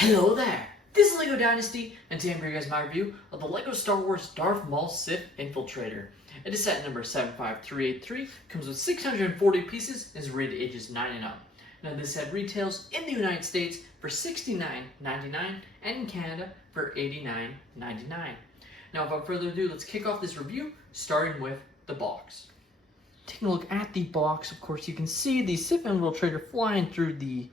Hello there! This is LEGO Dynasty, and today I'm bringing you guys my review of the LEGO Star Wars Darth Maul Sith Infiltrator. It is set number 75383, comes with 640 pieces, and is rated ages 9 and up. Now this set retails in the United States for $69.99 and in Canada for $89.99. Now without further ado, let's kick off this review, starting with the box. Taking a look at the box, of course you can see the Sith Infiltrator flying through the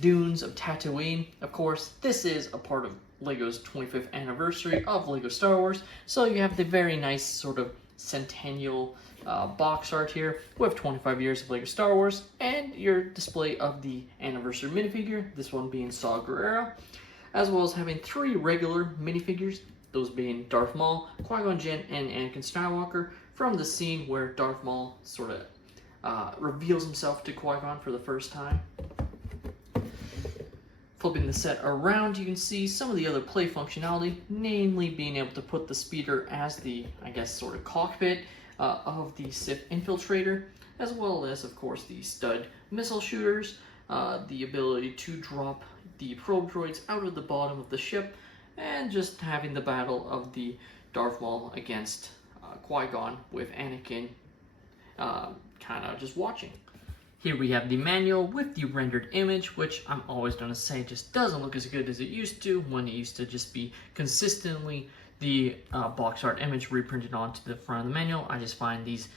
dunes of Tatooine. Of course, this is a part of LEGO's 25th anniversary of LEGO Star Wars, so you have the very nice sort of centennial box art here with 25 years of LEGO Star Wars, and your display of the anniversary minifigure, this one being Saw Gerrera, as well as having 3 regular minifigures, those being Darth Maul, Qui-Gon Jinn, and Anakin Skywalker, from the scene where Darth Maul sort of reveals himself to Qui-Gon for the first time. Flipping the set around, you can see some of the other play functionality, namely being able to put the speeder as the, sort of cockpit of the Sith Infiltrator, as well as, of course, the stud missile shooters, the ability to drop the probe droids out of the bottom of the ship, and just having the battle of the Darth Maul against Qui-Gon with Anakin kind of just watching. Here we have the manual with the rendered image, which I'm always going to say just doesn't look as good as it used to, when it used to just be consistently the box art image reprinted onto the front of the manual. I just find these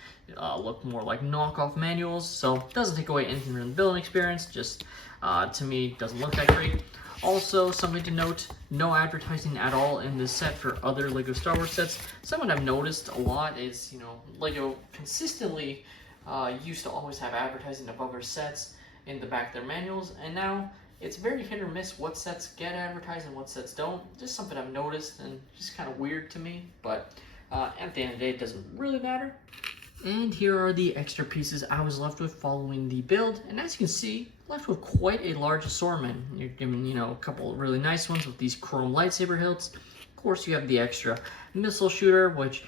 look more like knockoff manuals, so it doesn't take away anything from the building experience, just to me doesn't look that great. Also, something to note, no advertising at all in this set for other LEGO Star Wars sets. Something I've noticed a lot is, LEGO consistently used to always have advertising of other sets in the back of their manuals, and now it's very hit or miss what sets get advertised and what sets don't. Just something I've noticed and just kind of weird to me, but at the end of the day it doesn't really matter. And here are the extra pieces I was left with following the build, and as you can see, left with quite a large assortment. You're given, a couple of really nice ones with these chrome lightsaber hilts. Of course, you have the extra missile shooter, which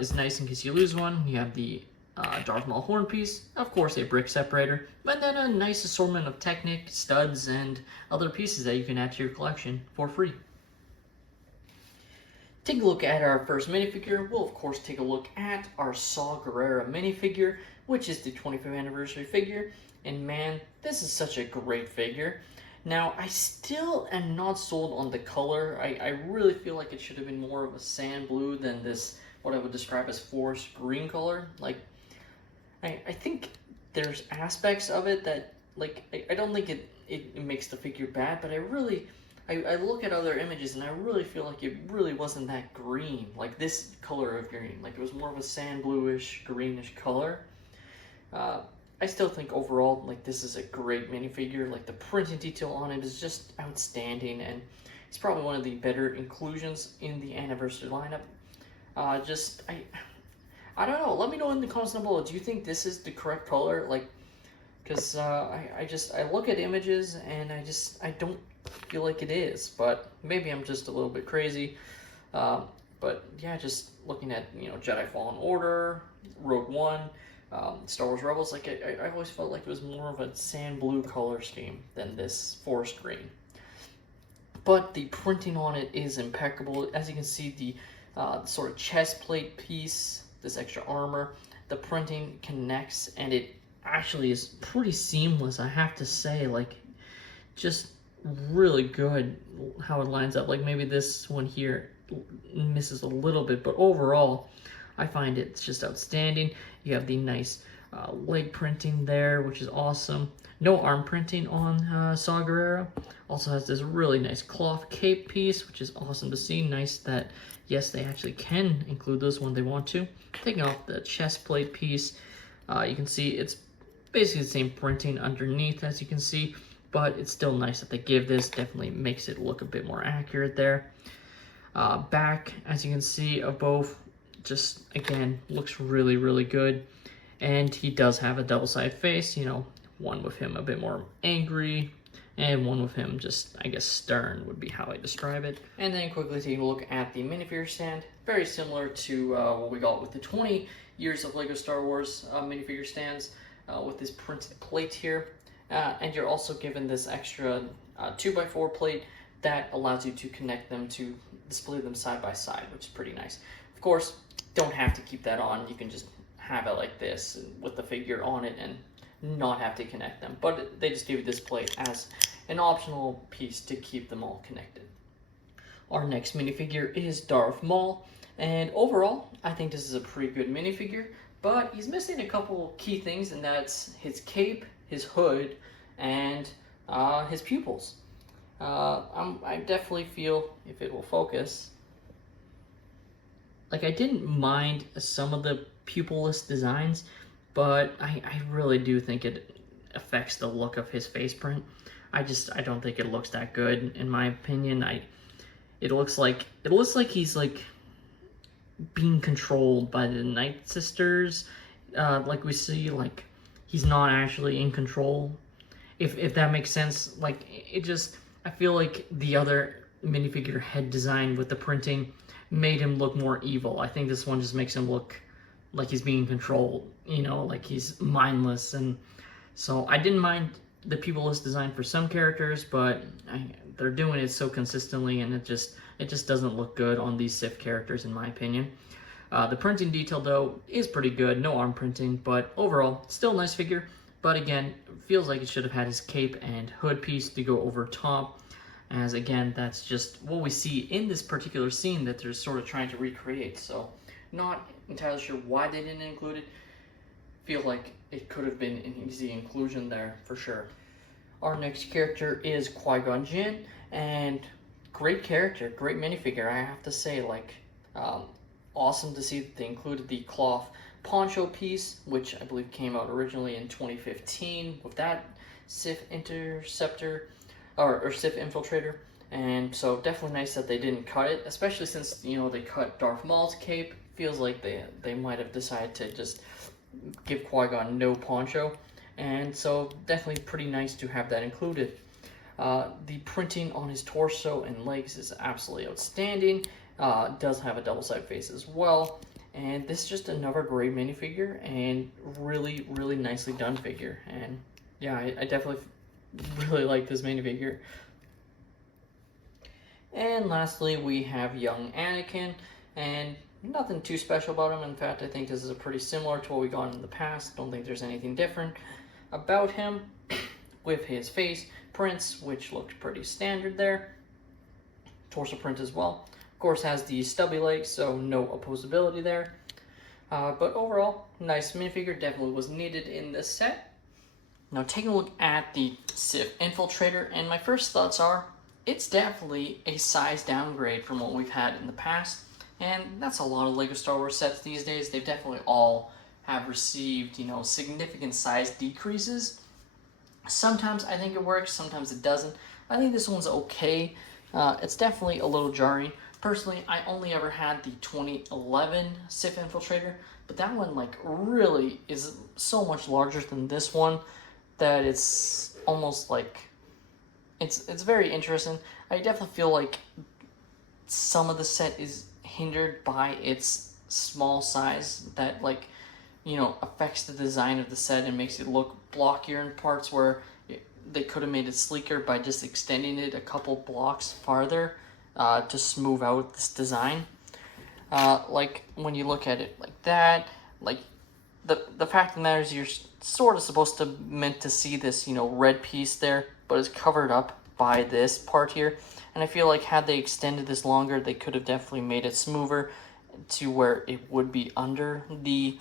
is nice in case you lose one. You have the Darth Maul horn piece, of course a brick separator, but then a nice assortment of Technic, studs, and other pieces that you can add to your collection for free. Take a look at our first minifigure. We'll of course take a look at our Saw Gerrera minifigure, which is the 25th anniversary figure, and man, this is such a great figure. Now, I still am not sold on the color. I really feel like it should have been more of a sand blue than this, what I would describe as forest green color. Like, I think there's aspects of it that, I don't think it makes the figure bad, but I look at other images and I really feel like it really wasn't that green, like this color of green. Like, it was more of a sand bluish, greenish color. I still think overall, this is a great minifigure. Like, the printing detail on it is just outstanding, and it's probably one of the better inclusions in the anniversary lineup. I don't know. Let me know in the comments down below. Do you think this is the correct color? Because I look at images and I don't feel like it is. But maybe I'm just a little bit crazy. But yeah, just looking at Jedi Fallen Order, Rogue One, Star Wars Rebels. I always felt like it was more of a sand blue color scheme than this forest green. But the printing on it is impeccable. As you can see, the sort of chest plate piece, this extra armor, the printing connects, and it actually is pretty seamless, I have to say. Just really good how it lines up. Maybe this one here misses a little bit, but overall I find it's just outstanding. You have the nice leg printing there, which is awesome. No arm printing on Saw Gerrera. Also has this really nice cloth cape piece, which is awesome to see. Nice that, yes, they actually can include those when they want to. Taking off the chest plate piece, you can see it's basically the same printing underneath, as you can see, but it's still nice that they give this. Definitely makes it look a bit more accurate there. Back, as you can see, of both, just, again, looks really, really good. And he does have a double-sided face, one with him a bit more angry, and one with him just, stern would be how I describe it. And then quickly taking a look at the minifigure stand, very similar to what we got with the 20 years of LEGO Star Wars minifigure stands, with this printed plate here. And you're also given this extra 2x4 plate that allows you to connect them to display them side by side, which is pretty nice. Of course, don't have to keep that on. You can just have it like this with the figure on it and not have to connect them. But they just give you this plate as an optional piece to keep them all connected. Our next minifigure is Darth Maul, and overall, I think this is a pretty good minifigure, but he's missing a couple key things, and that's his cape, his hood, and his pupils. I definitely feel, if it will focus, like I didn't mind some of the pupilless designs, but I really do think it affects the look of his face print. I don't think it looks that good, in my opinion. It looks like he's like being controlled by the Night Sisters. Like we see, like he's not actually in control. If that makes sense. Like I feel like the other minifigure head design with the printing made him look more evil. I think this one just makes him look like he's being controlled, you know, like he's mindless. And so I didn't mind the pupilless design for some characters, but they're doing it so consistently, and it just doesn't look good on these Sith characters, in my opinion. The printing detail, though, is pretty good. No arm printing, but overall, still a nice figure. But again, feels like it should have had his cape and hood piece to go over top, as again, that's just what we see in this particular scene that they're sort of trying to recreate. So not entirely sure why they didn't include it. Feel like it could have been an easy inclusion there for sure. Our next character is Qui-Gon Jinn, and great character, great minifigure. I have to say, like, awesome to see that they included the cloth poncho piece, which I believe came out originally in 2015 with that Sith Interceptor or Sith Infiltrator. And so definitely nice that they didn't cut it, especially since, you know, they cut Darth Maul's cape. Feels like they might have decided to just give Qui-Gon no poncho, and so definitely pretty nice to have that included. The printing on his torso and legs is absolutely outstanding. Does have a double-sided face as well, and this is just another great minifigure and really, really nicely done figure. And yeah, I definitely really like this minifigure. And lastly, we have young Anakin, and nothing too special about him. In fact, I think this is pretty similar to what we got in the past. Don't think there's anything different about him, with his face prints, which looked pretty standard there. Torso print as well. Of course, has the stubby legs, so no opposability there. But overall, nice minifigure, definitely was needed in this set. Now taking a look at the Sith Infiltrator, and my first thoughts are, it's definitely a size downgrade from what we've had in the past. And that's a lot of LEGO Star Wars sets these days. They've definitely all have received, you know, significant size decreases. Sometimes I think it works, sometimes it doesn't. I think this one's okay. It's definitely a little jarring. Personally, I only ever had the 2011 Sith Infiltrator, but that one, like, really is so much larger than this one that it's almost like, it's very interesting. I definitely feel like some of the set is hindered by its small size that, like, you know, affects the design of the set and makes it look blockier in parts where they could have made it sleeker by just extending it a couple blocks farther to smooth out this design. Like, when you look at it like that, like, the fact of the matter is you're sort of supposed to meant to see this, you know, red piece there, but it's covered up by this part here. And I feel like had they extended this longer, they could have definitely made it smoother to where it would be under the,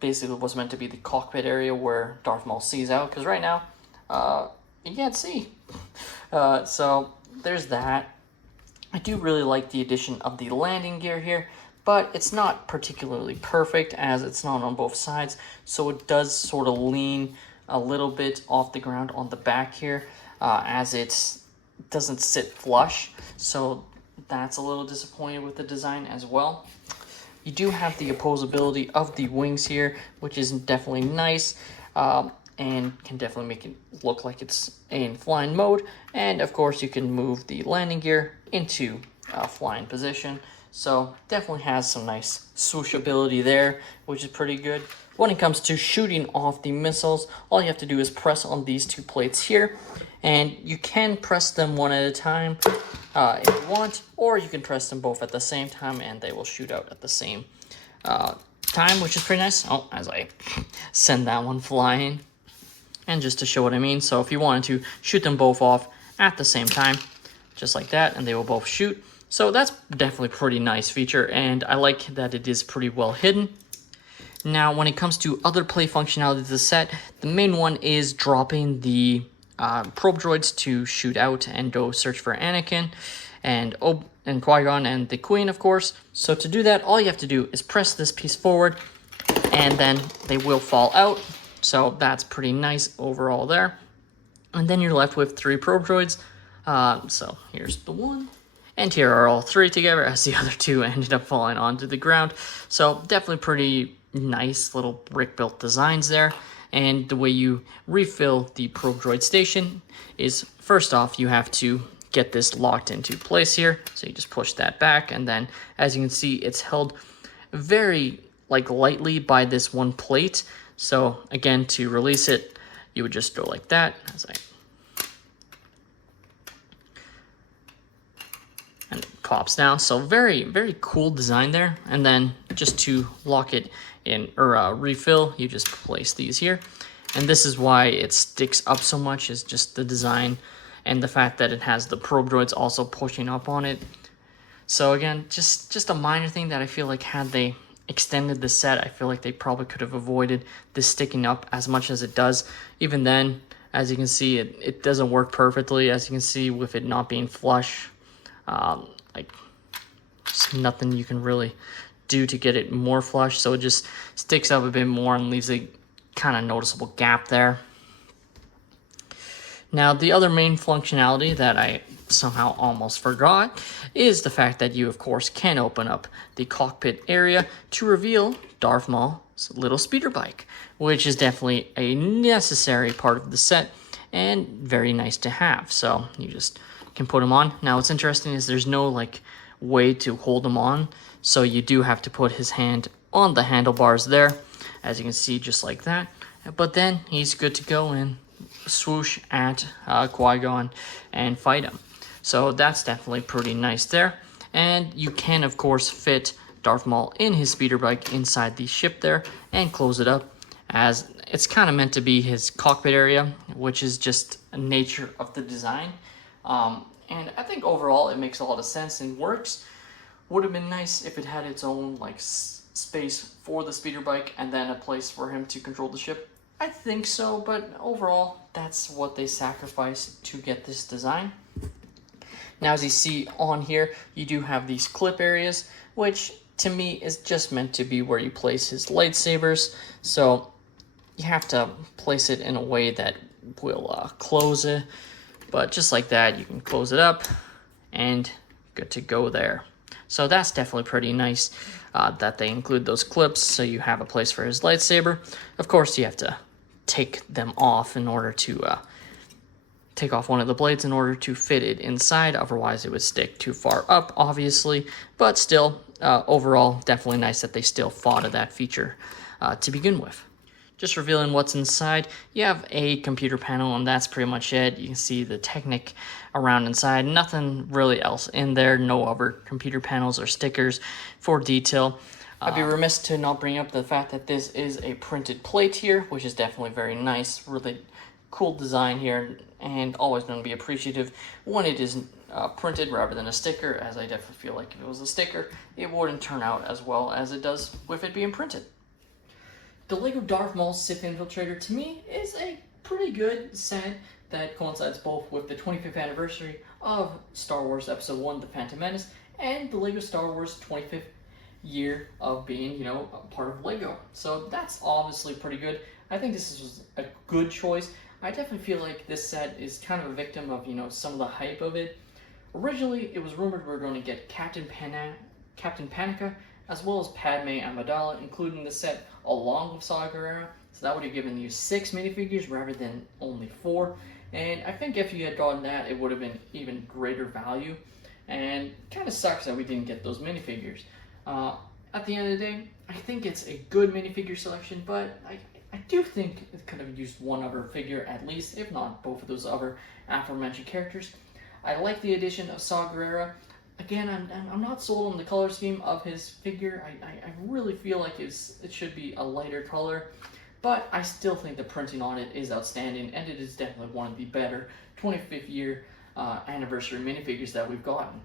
basically what's meant to be the cockpit area where Darth Maul sees out. Because right now, you can't see. So there's that. I do really like the addition of the landing gear here, but it's not particularly perfect as it's not on both sides. So it does sort of lean a little bit off the ground on the back here, as it doesn't sit flush. So that's a little disappointed with the design as well. You do have the opposability of the wings here, which is definitely nice, and can definitely make it look like it's in flying mode. And of course you can move the landing gear into flying position. So definitely has some nice swooshability there, which is pretty good. When it comes to shooting off the missiles, all you have to do is press on these two plates here, And you can press them one at a time if you want, or you can press them both at the same time and they will shoot out at the same time, which is pretty nice. Oh, as I send that one flying. And just to show what I mean, so if you wanted to shoot them both off at the same time, just like that, and they will both shoot. So that's definitely a pretty nice feature, and I like that it is pretty well hidden. Now, when it comes to other play functionality of the set, the main one is dropping the probe droids to shoot out and go search for Anakin and Qui-Gon and the Queen, of course. So to do that, all you have to do is press this piece forward, and then they will fall out. So that's pretty nice overall there. And then you're left with 3 probe droids. So here's the one. And here are all 3 together, as the other 2 ended up falling onto the ground. So definitely pretty nice little brick-built designs there. And the way you refill the probe droid station is, first off, you have to get this locked into place here. So you just push that back, and then, as you can see, it's held very lightly by this one plate. So again, to release it, you would just go like that, and it pops down. So very, very cool design there. And then just to lock it in, or refill, you just place these here. And this is why it sticks up so much, is just the design and the fact that it has the probe droids also pushing up on it. So again, just a minor thing that I feel like had they extended the set, I feel like they probably could have avoided this sticking up as much as it does. Even then, as you can see, it doesn't work perfectly. As you can see, with it not being flush, just nothing you can really do to get it more flush. So it just sticks up a bit more and leaves a kind of noticeable gap there. Now, the other main functionality that I somehow almost forgot is the fact that you, of course, can open up the cockpit area to reveal Darth Maul's little speeder bike, which is definitely a necessary part of the set and very nice to have. So you just can put him on. Now, what's interesting is there's no way to hold him on, so you do have to put his hand on the handlebars there, as you can see, just like that. But then he's good to go and swoosh at Qui-Gon and fight him. So that's definitely pretty nice there. And you can, of course, fit Darth Maul in his speeder bike inside the ship there and close it up, as it's kind of meant to be his cockpit area, which is just a nature of the design. And I think overall it makes a lot of sense and works. Would have been nice if it had its own space for the speeder bike and then a place for him to control the ship. I think so, but overall, that's what they sacrificed to get this design. Now, as you see on here, you do have these clip areas, which to me is just meant to be where you place his lightsabers. So you have to place it in a way that will close it. But just like that, you can close it up and good to go there. So that's definitely pretty nice that they include those clips so you have a place for his lightsaber. Of course, you have to take them off in order to take off one of the blades in order to fit it inside. Otherwise, it would stick too far up, obviously. But still, overall, definitely nice that they still thought of that feature to begin with. Just revealing what's inside, you have a computer panel, and that's pretty much it. You can see the Technic around inside. Nothing really else in there. No other computer panels or stickers for detail. I'd be remiss to not bring up the fact that this is a printed plate here, which is definitely very nice. Really cool design here, and always going to be appreciative when it is printed rather than a sticker, as I definitely feel like if it was a sticker, it wouldn't turn out as well as it does with it being printed. The LEGO Darth Maul Sith Infiltrator, to me, is a pretty good set that coincides both with the 25th anniversary of Star Wars Episode 1, The Phantom Menace, and the LEGO Star Wars 25th year of being, a part of LEGO. So that's obviously pretty good. I think this was a good choice. I definitely feel like this set is kind of a victim of, some of the hype of it. Originally, it was rumored we were going to get Captain Panaka, as well as Padme Amidala, including the set along with Saw Gerrera. So that would have given you 6 minifigures rather than only 4. And I think if you had gotten that, it would have been even greater value. And it kind of sucks that we didn't get those minifigures. At the end of the day, I think it's a good minifigure selection, but I do think it could have used one other figure at least, if not both of those other aforementioned characters. I like the addition of Saw Gerrera. Again, I'm not sold on the color scheme of his figure. I really feel like it should be a lighter color, but I still think the printing on it is outstanding, and it is definitely one of the better 25th year anniversary minifigures that we've gotten.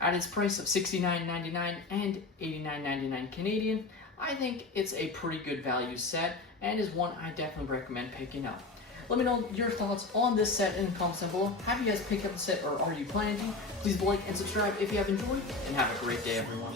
At its price of $69.99 and $89.99 Canadian, I think it's a pretty good value set and is one I definitely recommend picking up. Let me know your thoughts on this set in the comments down below. Have you guys picked up the set or are you planning to? Please like and subscribe if you have enjoyed, and have a great day everyone.